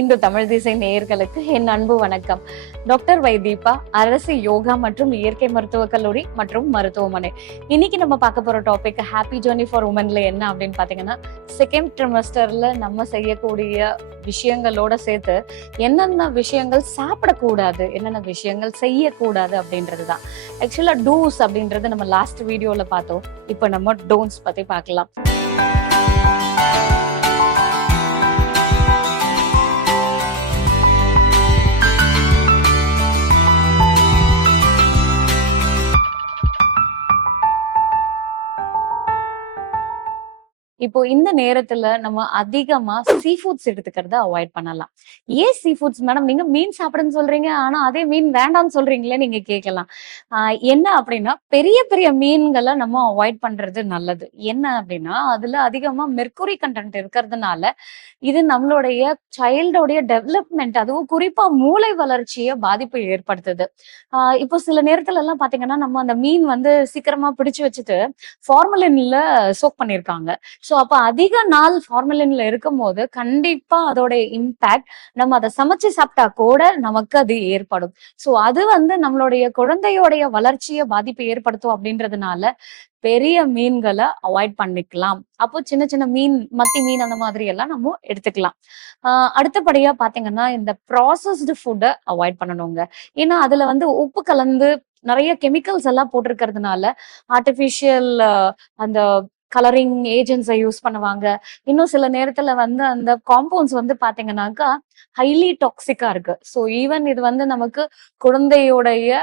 இந்து தமிழ் திசை நேயர்களுக்கு என் அன்பு வணக்கம். டாக்டர் வைதீபா, அரசு யோகா மற்றும் இயற்கை மருத்துவக் கல்லூரி மற்றும் மருத்துவமனை. இன்னைக்கு நம்ம பார்க்க போற டாபிக் ஹாப்பி ஜர்னி ஃபார் உமன்ல என்ன அப்படின்னு பாத்தீங்கன்னா, செகண்ட் ட்ரிமஸ்டர்ல நம்ம செய்யக்கூடிய விஷயங்களோட சேர்த்து என்னென்ன விஷயங்கள் சாப்பிடக்கூடாது, என்னென்ன விஷயங்கள் செய்யக்கூடாது அப்படின்றதுதான். ஆக்சுவலா டூஸ் அப்படின்றது நம்ம லாஸ்ட் வீடியோல பார்த்தோம். இப்ப நம்ம டோன்ஸ் பத்தி பார்க்கலாம். இப்போ இந்த நேரத்துல நம்ம அதிகமா சீ ஃபுட்ஸ் எடுத்துக்கிறத அவாய்ட் பண்ணலாம். ஏன் சீ ஃபுட்ஸ் மேடம், நீங்க மீன் சாப்பிடுன்னு சொல்றீங்க, ஆனா அதே மீன் வேண்டாம்னு சொல்றீங்களே நீங்க கேட்கலாம். என்ன அப்படின்னா, பெரிய பெரிய மீன்களை நம்ம அவாய்ட் பண்றது நல்லது. என்ன அப்படின்னா, அதுல அதிகமா மெர்க்குரி கண்டென்ட் இருக்கிறதுனால இது நம்மளுடைய சைல்டோடைய டெவலப்மெண்ட், அதுவும் குறிப்பா மூளை வளர்ச்சியை பாதிப்பு ஏற்படுத்துது. இப்போ சில நேரத்துல எல்லாம் பாத்தீங்கன்னா, நம்ம அந்த மீன் சீக்கிரமா பிடிச்சு வச்சுட்டு ஃபார்மலின்ல சோக் பண்ணிருக்காங்க. சோ அப்ப அதிக நாள் ஃபார்மலின்ல இருக்கும்போது கண்டிப்பா அதோட இம்பாக்ட் நம்ம அதை சமைச்சு சாப்பிட்டா கூட நமக்கு அது ஏற்படும். சோ அது நம்மளுடைய குழந்தையோடைய வளர்ச்சியை பாதிப்பு ஏற்படுத்தும் அப்படின்றதுனால பெரிய மீன்களை அவாய்ட் பண்ணிக்கலாம். அப்போ சின்ன சின்ன மீன், மத்தி மீன் அந்த மாதிரி எல்லாம் நம்ம எடுத்துக்கலாம். அடுத்தபடியா பாத்தீங்கன்னா, இந்த ப்ராசஸ்டு ஃபுட்டை அவாய்ட் பண்ணணுங்க. ஏன்னா அதுல உப்பு கலந்து நிறைய கெமிக்கல்ஸ் எல்லாம் போட்டிருக்கிறதுனால ஆர்டிபிஷியல் அந்த கலரிங் ஏஜென்ட்ஸை யூஸ் பண்ணுவாங்க. இன்னும் சில நேரத்துல அந்த காம்பவுண்ட்ஸ் பாத்தீங்கன்னாக்கா ஹைலி டாக்ஸிக்கா இருக்கு. ஸோ ஈவன் இது நமக்கு குழந்தையுடைய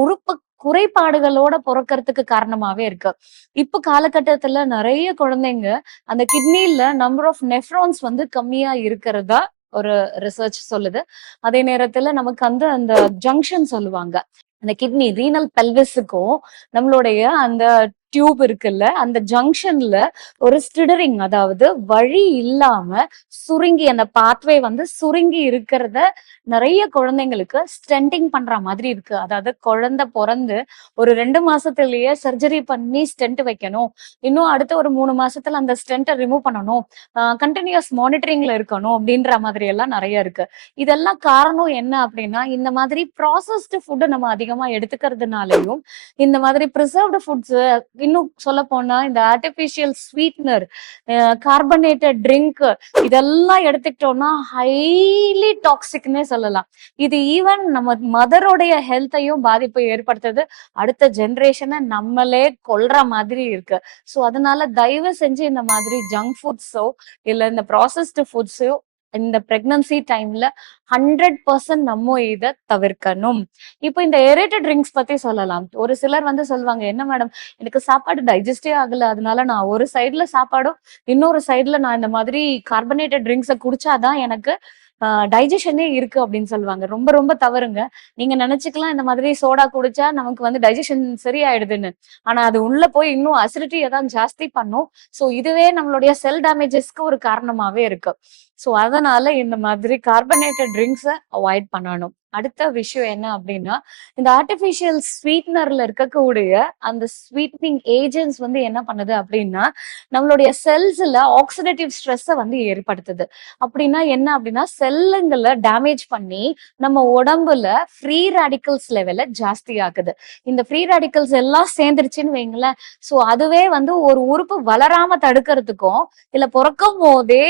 உறுப்பு குறைபாடுகளோட பொறக்கிறதுக்கு காரணமாவே இருக்கு. இப்ப காலகட்டத்துல நிறைய குழந்தைங்க அந்த கிட்னில நம்பர் ஆஃப் நெஃப்ரான்ஸ் கம்மியா இருக்கிறதா ஒரு ரிசர்ச் சொல்லுது. அதே நேரத்துல நமக்கு அந்த ஜங்ஷன் சொல்லுவாங்க. அந்த கிட்னி ரீனல் பெல்விஸுக்கும் நம்மளுடைய அந்த டியூப் இருக்குல்ல, அந்த ஜங்ஷன்ல ஒரு ஸ்டிடரிங், அதாவது வழி இல்லாம சுருங்கி அந்த பாத்வே சுருங்கி இருக்கிறத நிறைய குழந்தைங்களுக்கு ஸ்டென்டிங் பண்ற மாதிரி இருக்கு. அதாவது குழந்தை பிறந்து ஒரு 2 மாசத்துலயே சர்ஜரி பண்ணி ஸ்டென்ட் வைக்கணும், இன்னும் அடுத்த ஒரு 3 மாசத்துல அந்த ஸ்டென்ட்டை ரிமூவ் பண்ணணும், கண்டினியூஸ் மானிட்டரிங்ல இருக்கணும் அப்படின்ற மாதிரி எல்லாம் நிறைய இருக்கு. இதெல்லாம் காரணம் என்ன அப்படின்னா, இந்த மாதிரி ப்ராசஸ்டு ஃபுட் நம்ம அதிகமா எடுத்துக்கிறதுனாலையும், இந்த மாதிரி ப்ரிசர்வ்டு ஃபுட்ஸ், இன்னும் சொல்ல போனா இந்த ஆர்டிபிஷியல் ஸ்வீட்னர், கார்பனேட்டட் ட்ரிங்க், இதெல்லாம் எடுத்துக்கிட்டோம்னா ஹைலி டாக்ஸிக்னே சொல்லலாம். இது ஈவன் நம்ம மதரோடைய ஹெல்த்தையும் பாதிப்பை ஏற்படுத்துது. அடுத்த ஜெனரேஷனை நம்மளே கொல்ற மாதிரி இருக்கு. சோ அதனால தயவு செஞ்சு இந்த மாதிரி ஜங்க் ஃபுட்ஸோ இல்ல இந்த ப்ராசஸ்டு ஃபுட்ஸோ இந்த பிரெக்னன்சி டைம்ல 100% நம்ம இதை தவிர்க்கணும். இப்போ இந்த ஏரேட்டட் ட்ரிங்க்ஸ் பத்தி சொல்லலாம். ஒரு சிலர் சொல்லுவாங்க, என்ன மேடம், எனக்கு சாப்பாடு டைஜஸ்டே ஆகல, அதனால நான் ஒரு சைட்ல சாப்பாடும் இன்னொரு சைட்ல நான் இந்த மாதிரி கார்பனேட்டட் ட்ரிங்க்ஸை குடிச்சாதான் எனக்கு டைஜஷனே இருக்கு அப்படின்னு சொல்லுவாங்க. ரொம்ப ரொம்ப தவறுங்க. நீங்க நினைச்சுக்கலாம் இந்த மாதிரி சோடா குடிச்சா நமக்கு டைஜஷன் சரியாயிடுதுன்னு. ஆனா அது உள்ள போய் இன்னும் அசிடிட்டியை தான் ஜாஸ்தி பண்ணும். சோ இதுவே நம்மளுடைய செல் டேமேஜஸ்க்கு ஒரு காரணமாவே இருக்கு. சோ அதனால இந்த மாதிரி கார்பனேட்டட் ட்ரிங்க்ஸை அவாய்ட் பண்ணணும். அடுத்த விஷயம் என்ன அப்படின்னா, இந்த ஆர்டிபிஷியல் ஸ்வீட்னர்ல இருக்கக்கூடிய அந்த ஸ்வீட்னிங் ஏஜென்ட்ஸ் என்ன பண்ணுது அப்படின்னா, நம்மளுடைய செல்ஸ்ல ஆக்சிடேட்டிவ் ஸ்ட்ரெஸ்ஸை ஏற்படுத்துது. அப்படின்னா என்ன அப்படின்னா, செல்லுங்களை டேமேஜ் பண்ணி நம்ம உடம்புல ஃப்ரீ ரேடிக்கல்ஸ் லெவல ஜாஸ்தி ஆகுது. இந்த ஃப்ரீ ரேடிக்கல்ஸ் எல்லாம் சேர்ந்துருச்சுன்னு வைங்களேன், சோ அதுவே ஒரு உறுப்பு வளராம தடுக்கிறதுக்கும் இல்ல பிறக்கும் போதே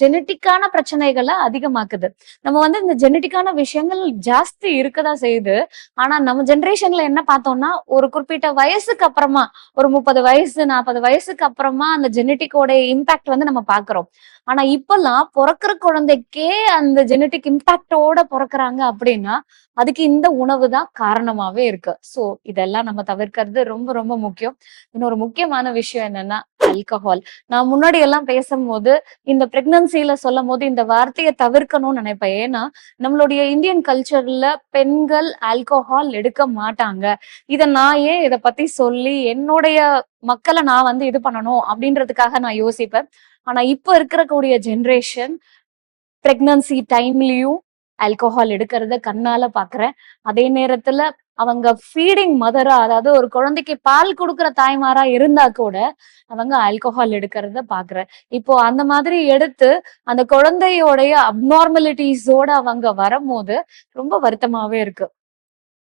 ஜெனட்டிக்கான பிரச்சனைகளை அதிகமாக்குது. நம்ம இந்த ஜெனட்டிக்கான விஷயங்கள் ஜாஸ்தி இருக்கதான் செய்யுது. ஆனா நம்ம ஜெனரேஷன்ல என்ன பார்த்தோம்னா, ஒரு குறிப்பிட்ட வயசுக்கு அப்புறமா, ஒரு 30 வயசு 40 வயசுக்கு அப்புறமா அந்த ஜெனட்டிக்கோட இம்பாக்ட் நம்ம பாக்குறோம். ஆனா இப்பெல்லாம் பிறக்கிற குழந்தைக்கே அந்த ஜெனட்டிக் இம்பாக்டோட பிறக்குறாங்க அப்படின்னா, அதுக்கு இந்த உணவு தான் காரணமாவே இருக்கு. சோ இதெல்லாம் நம்ம தவிர்க்கிறது ரொம்ப ரொம்ப முக்கியம். இன்னொரு முக்கியமான விஷயம் என்னன்னா, ஆல்கஹால். நான் முன்னாடி எல்லாம் பேசும்போது இந்த பிரெக்னன்சில சொல்லும் போது இந்த வார்த்தையை தவிர்க்கணும்னு நினைப்பேன். ஏன்னா நம்மளுடைய இந்தியன் கல்ச்சர்ல பெண்கள் ஆல்கஹால் எடுக்க மாட்டாங்க. நான் ஏன் இத பத்தி சொல்லி என்னுடைய மக்களை நான் இது பண்ணணும் அப்படின்றதுக்காக நான் யோசிப்பேன். ஆனா இப்ப இருக்கக்கூடிய ஜெனரேஷன் பிரெக்னன்சி டைம்லயும் ஆல்கஹால் எடுக்கிறத கண்ணால பாக்குறேன். அதே நேரத்துல அவங்க ஃபீடிங் மதரா, அதாவது ஒரு குழந்தைக்கு பால் குடுக்குற தாய்மாரா இருந்தா கூட அவங்க ஆல்கஹால் எடுக்கிறத பாக்குறேன். இப்போ அந்த மாதிரி எடுத்து அந்த குழந்தையோடைய அப்நார்மலிட்டிஸோட அவங்க வரும்போது ரொம்ப வருத்தமாவே இருக்கு.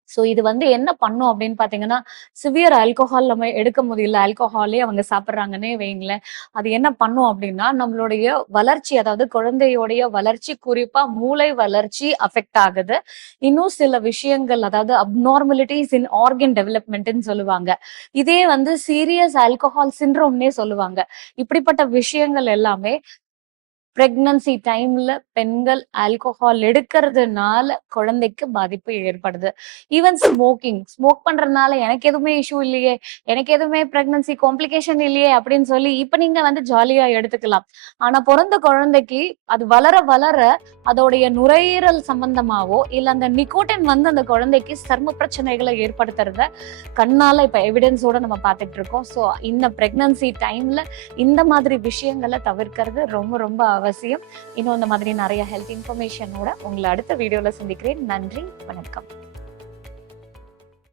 சோ இது வந்து என்ன பண்ணும் அப்படின்னு பாத்தீங்கன்னா, சிவியர் ஆல்கஹால் நம்ம எடுக்க முடியல. ஆல்கஹாலே அவங்க சாப்பிடுறாங்கன்னே வையுங்களேன். அது என்ன பண்ணும் அப்படின்னா, நம்மளுடைய வளர்ச்சி, அதாவது குழந்தையோடைய வளர்ச்சி, குறிப்பா மூளை வளர்ச்சி அஃபெக்ட் ஆகுது. இன்னும் சில விஷயங்கள், அதாவது அப்நார்மலிட்டிஸ் இன் ஆர்கன் டெவலப்மெண்ட்ன்னு சொல்லுவாங்க. இதே வந்து சீரியஸ் ஆல்கஹால் சிண்ட்ரோம்னே சொல்லுவாங்க. இப்படிப்பட்ட விஷயங்கள் எல்லாமே பிரெக்னன்சி டைம்ல பெண்கள் ஆல்கஹால் எடுக்கிறதுனால குழந்தைக்கு பாதிப்பு ஏற்படுது. ஈவன் ஸ்மோக் பண்றதுனால எனக்கு எதுவுமே இஷ்யூ இல்லையே, எனக்கு எதுவுமே பிரெக்னன்சி காம்ப்ளிகேஷன் இல்லையே அப்படின்னு சொல்லி இப்ப நீங்க வந்து ஜாலியா எடுத்துக்கலாம். ஆனா பிறந்த குழந்தைக்கு அது வளர வளர அதோடைய நுரையீரல் சம்பந்தமாவோ இல்ல அந்த நிக்கோட்டின் வந்து அந்த குழந்தைக்கு சர்ம பிரச்சனைகளை ஏற்படுத்துறத கண்ணால இப்ப எவிடன்ஸோட நம்ம பார்த்துட்டு இருக்கோம். சோ இந்த பிரெக்னன்சி டைம்ல இந்த மாதிரி விஷயங்களை தவிர்க்கிறது ரொம்ப ரொம்ப அவசியம். இன்னும் இந்த மாதிரி நிறைய ஹெல்த் இன்ஃபர்மேஷனோட உங்களை அடுத்த வீடியோல சந்திக்கிறேன். நன்றி, வணக்கம்.